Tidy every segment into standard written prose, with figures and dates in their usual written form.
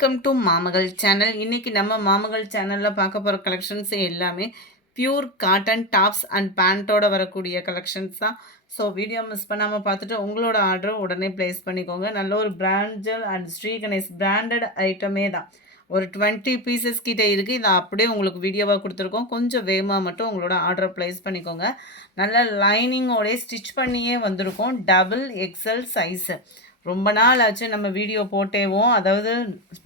Welcome to மாமகள் channel. இன்னைக்கு நம்ம மாமகள் சேனலில் பார்க்க போகிற கலெக்ஷன்ஸ் எல்லாமே பியூர் காட்டன் டாப்ஸ் அண்ட் பேண்ட்டோட வரக்கூடிய கலெக்ஷன்ஸ் தான். ஸோ வீடியோ மிஸ் பண்ணாமல் பார்த்துட்டு உங்களோட ஆர்டரை உடனே ப்ளேஸ் பண்ணிக்கோங்க. நல்ல ஒரு பிராண்டல் அண்ட் ஸ்ரீ கணேஷ் பிராண்டட் ஐட்டமே தான். ஒரு 20 பீசஸ் கிட்டே இருக்குது. இதை அப்படியே உங்களுக்கு வீடியோவாக கொடுத்துருக்கோம். கொஞ்சம் வேகமாக மட்டும் உங்களோட ஆர்டரை ப்ளேஸ் பண்ணிக்கோங்க. நல்ல லைனிங்கோடய ஸ்டிச் பண்ணியே வந்திருக்கோம். Double XL size. ரொம்ப நாள் ஆச்சு நம்ம வீடியோ போட்டேவோம். அதாவது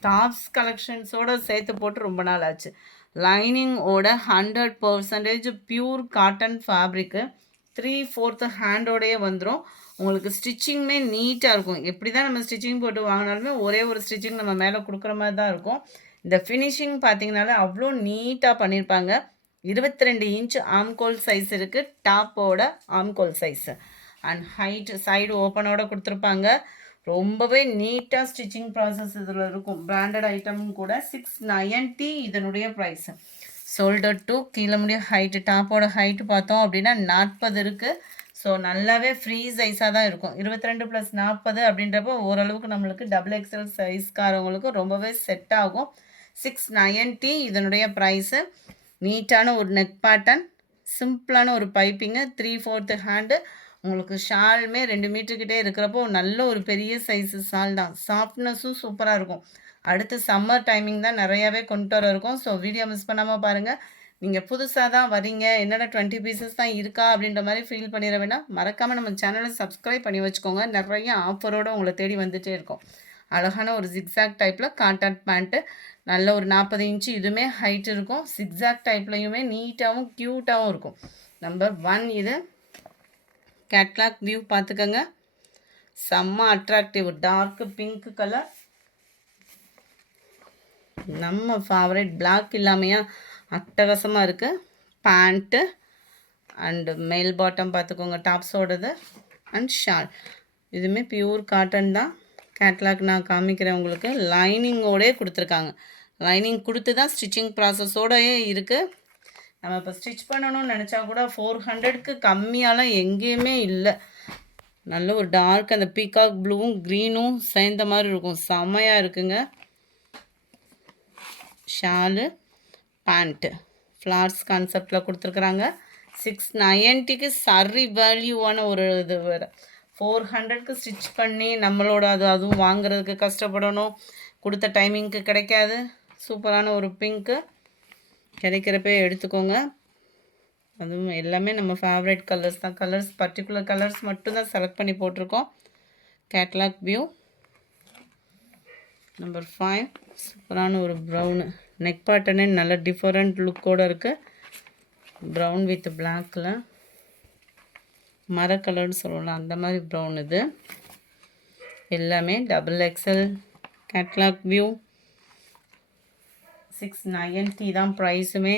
டாப்ஸ் கலெக்ஷன்ஸோடு சேர்த்து போட்டு ரொம்ப நாள் ஆச்சு. லைனிங்கோட 100% பியூர் காட்டன் ஃபேப்ரிக்கு 3/4 ஹேண்டோடையே வந்துடும். உங்களுக்கு ஸ்டிச்சிங்குமே நீட்டாக இருக்கும். எப்படி தான் நம்ம ஸ்டிச்சிங் போட்டு வாங்கினாலுமே ஒரே ஒரு ஸ்டிச்சிங் நம்ம மேலே கொடுக்குற மாதிரி தான் இருக்கும். இந்த ஃபினிஷிங் பார்த்திங்கனாலே அவ்வளோ நீட்டாக பண்ணியிருப்பாங்க. 22 இன்ச் ஆம்கோல் சைஸ் இருக்குது. டாப்போட ஆம்கோல் சைஸு அண்ட் ஹைட்டு சைடு ஓப்பனோட கொடுத்துருப்பாங்க. ரொம்பவே நீட்டாக ஸ்டிச்சிங் ப்ராசஸ் இதில் இருக்கும். பிராண்டட் ஐட்டமும் கூட. 690 இதனுடைய ப்ரைஸு. ஷோல்டர் டு கீழே முடிய ஹைட்டு, டாப்போட ஹைட்டு பார்த்தோம் அப்படின்னா 40 இருக்குது. ஸோ நல்லாவே ஃப்ரீ சைஸாக தான் இருக்கும். 22 + 40 அப்படின்றப்போ ஓரளவுக்கு நம்மளுக்கு டபுள் எக்ஸல் சைஸ்காரவங்களுக்கு ரொம்பவே செட் ஆகும். 690 இதனுடைய ப்ரைஸு. நீட்டான ஒரு நெக் பேட்டர்ன், சிம்பிளான ஒரு பைப்பிங்கு, 3/4 ஹேண்டு. உங்களுக்கு ஷாலுமே 2 மீட்டர்கிட்டே இருக்கிறப்போ நல்ல ஒரு பெரிய சைஸு ஷால் தான். சாஃப்ட்னஸும் சூப்பராக இருக்கும். அடுத்து சம்மர் டைமிங் தான் நிறையாவே கொண்டு வர இருக்கும். ஸோ வீடியோ மிஸ் பண்ணாமல் பாருங்கள். நீங்கள் புதுசாக தான் வரீங்க, என்னடா 20 பீசஸ் தான் இருக்கா அப்படின்ற மாதிரி ஃபீல் பண்ணிட வேண்டாம். மறக்காமல் நம்ம சேனலை சப்ஸ்கிரைப் பண்ணி வச்சுக்கோங்க. நிறைய ஆஃபரோடு உங்களை தேடி வந்துகிட்டே இருக்கும். அழகான ஒரு ஜிக்ஸாக் டைப்பில் காட்டன் பேண்ட்டு, நல்ல ஒரு 40 இன்ச்சு இதுவுமே ஹைட் இருக்கும். ஜிக்ஸாக் டைப்லையுமே நீட்டாகவும் க்யூட்டாகவும் இருக்கும். நம்பர் 1 இது. கேட்லாக் வியூ பார்த்துக்கோங்க. செம்ம அட்ராக்டிவ் டார்க் பிங்க் கலர். நம்ம ஃபேவரட் பிளாக் இல்லாமையா அட்டகாசமாக இருக்குது. பேண்ட்டு அண்டு மேல் பாட்டம் பார்த்துக்கோங்க டாப்ஸோடது. அண்ட் ஷால் இதுவுமே பியூர் காட்டன் தான். கேட்லாக் நான் காமிக்கிறேன் உங்களுக்கு. லைனிங்கோடே கொடுத்துருக்காங்க. லைனிங் கொடுத்து தான் ஸ்டிச்சிங் ப்ராசஸோடையே இருக்குது. நம்ம இப்போ ஸ்டிச் பண்ணணும்னு நினச்சா கூட 400க்கு கம்மியாலாம் எங்கேயுமே இல்லை. நல்ல ஒரு டார்க் அந்த பீகாக் ப்ளூவும் க்ரீனும் சேர்ந்த மாதிரி இருக்கும். செம்மையாக இருக்குங்க. ஷாலு, பேண்ட்டு ஃப்ளார்ஸ் கான்செப்டில் கொடுத்துருக்குறாங்க. 690க்கு சரி வேல்யூவான ஒரு இது வேறு. 400க்கு ஸ்டிச் பண்ணி நம்மளோட அதுவும் வாங்குறதுக்கு கஷ்டப்படணும். கொடுத்த டைமிங்க்கு கிடைக்காது. சூப்பரான ஒரு பிங்க்கு. கிடைக்கிறப்ப எடுத்துக்கோங்க. அதுவும் எல்லாமே நம்ம ஃபேவரட் கலர்ஸ் தான். கலர்ஸ் பர்டிகுலர் கலர்ஸ் மட்டும்தான் செலக்ட் பண்ணி போட்டிருக்கோம். Catalogue view. நம்பர் 5 சூப்பரான ஒரு ப்ரௌனு. நெக் பேட்டர்னே நல்ல டிஃப்ரெண்ட் லுக்கோடு இருக்குது. ப்ரௌன் வித் பிளாக்கில் மர கலர்னு சொல்லலாம், அந்த மாதிரி ப்ரௌன் இது. எல்லாமே டபுள் எக்ஸல். Catalogue view. 690 தான் ப்ரைஸுமே.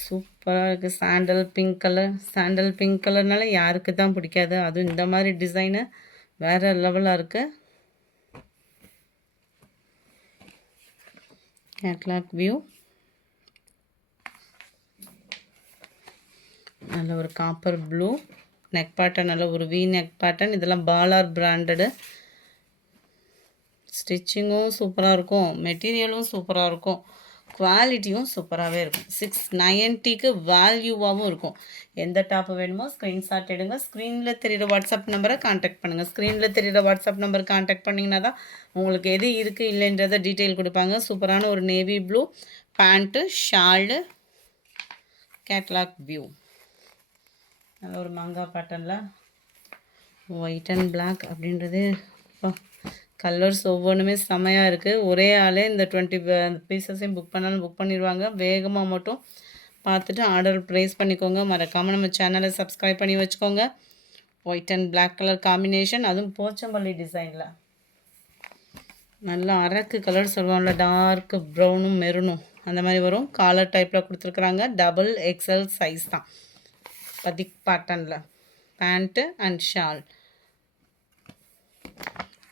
சூப்பராக இருக்குது. Sandal pink colour. Sandal pink கலர்னால யாருக்கு தான் பிடிக்காது. அதுவும் இந்த மாதிரி டிசைனு வேறு லெவலாக இருக்குது. Catalogue view. நல்ல ஒரு காப்பர் ப்ளூ நெக் பேட்டர்ன், நல்ல ஒரு வி நெக் பேட்டர்ன். இதெல்லாம் பாலார் பிராண்டடு. ஸ்டிச்சிங்கும் சூப்பராக இருக்கும், மெட்டீரியலும் சூப்பராக இருக்கும், குவாலிட்டியும் சூப்பராகவே இருக்கும். 690க்கு வேல்யூவாகவும் இருக்கும். எந்த டாப்பு வேணுமோ ஸ்க்ரீன்ஷாட் எடுங்க. ஸ்க்ரீனில் தெரிகிற வாட்ஸ்அப் நம்பரை காண்டாக்ட் பண்ணுங்கள். ஸ்க்ரீனில் தெரிகிற வாட்ஸ்அப் நம்பர் காண்டாக்ட் பண்ணிங்கன்னா தான் உங்களுக்கு எது இருக்குது இல்லைன்றதை டீட்டெயில் கொடுப்பாங்க. சூப்பரான ஒரு navy blue pant, shawl. Catalogue view. நல்ல ஒரு மாங்காய் பேட்டர்னில் ஒயிட் அண்ட் பிளாக் அப்படின்றது கலர்ஸ் ஒவ்வொன்றுமே செமையாக இருக்குது. ஒரே ஆளே இந்த 20 பீசஸையும் புக் பண்ணாலும் புக் பண்ணிடுவாங்க. வேகமாக மட்டும் பார்த்துட்டு ஆர்டர் ப்ளேஸ் பண்ணிக்கோங்க. மறக்காமல் நம்ம சேனலை சப்ஸ்கிரைப் பண்ணி வச்சுக்கோங்க. White and black colour combination, அதுவும் போச்சம்பள்ளி டிசைனில். நல்லா அரக்கு கலர் சொல்லுவாங்கள்ல, டார்க் ப்ரௌனும் மெரூனும் அந்த மாதிரி வரும். காலர் டைப்பில் கொடுத்துருக்குறாங்க. டபுள் எக்ஸல் சைஸ் தான். பதிக் பேட்டர்னில் pant and shawl.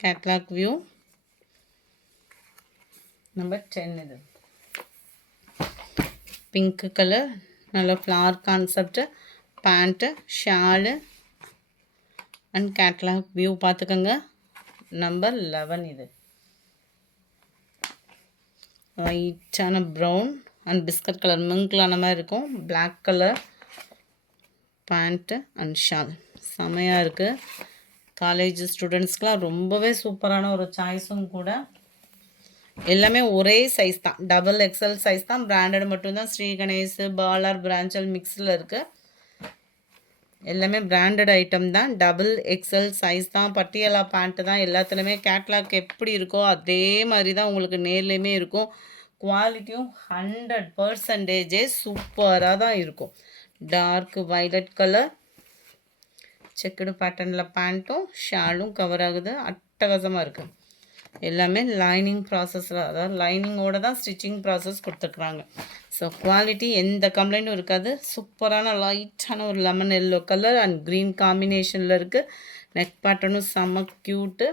Catalogue view. Number 10 இது. பிங்க் கலர், நல்ல flower concept. Pant, shawl and catalogue view பார்த்துக்கோங்க. நம்பர் 11 இது. லைட்டான ப்ரௌன் அண்ட் பிஸ்கட் கலர் மிங்க்லான மாதிரி இருக்கும். Black colour pant and shawl செமையாக இருக்குது. காலேஜ் ஸ்டூடெண்ட்ஸ்க்கெலாம் ரொம்பவே சூப்பரான ஒரு சாய்ஸும் கூட. எல்லாமே ஒரே சைஸ் தான், டபுள் எக்ஸல் சைஸ் தான். பிராண்டட் மட்டும்தான். ஸ்ரீ கணேஷ், பாலார், பிராஞ்சல் மிக்ஸில் இருக்குது. எல்லாமே பிராண்டட் ஐட்டம் தான். டபுள் எக்ஸல் சைஸ் தான். பட்டியாலா பேண்ட்டு தான். எல்லாத்துலேயுமே கேட்லாக் எப்படி இருக்கோ அதே மாதிரி தான் உங்களுக்கு நேர்லேயுமே இருக்கும். குவாலிட்டியும் 100% சூப்பராக தான் இருக்கும். டார்க் வைலட் கலர் செக்குடு பேட்டர்னில் பேண்ட்டும் ஷாலும் கவர் ஆகுது. அட்டகாசமாக இருக்குது. எல்லாமே லைனிங் ப்ராசஸில், அதாவது லைனிங்கோடு தான் ஸ்டிச்சிங் ப்ராசஸ் கொடுத்துருக்குறாங்க. ஸோ குவாலிட்டி எந்த கம்ப்ளைண்ட்டும் இருக்காது. சூப்பரான லைட்டான ஒரு lemon yellow colour and green காம்பினேஷனில் இருக்குது. நெக் பேட்டர்னும் செம்ம க்யூட்டு.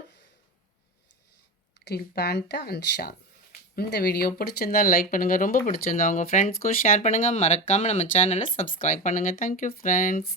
Pant and shawl. இந்த வீடியோ பிடிச்சிருந்தா லைக் பண்ணுங்கள். ரொம்ப பிடிச்சிருந்தா உங்கள் ஃப்ரெண்ட்ஸ்க்கும் ஷேர் பண்ணுங்கள். மறக்காமல் நம்ம சேனலை சப்ஸ்கிரைப் பண்ணுங்கள். Thank you friends.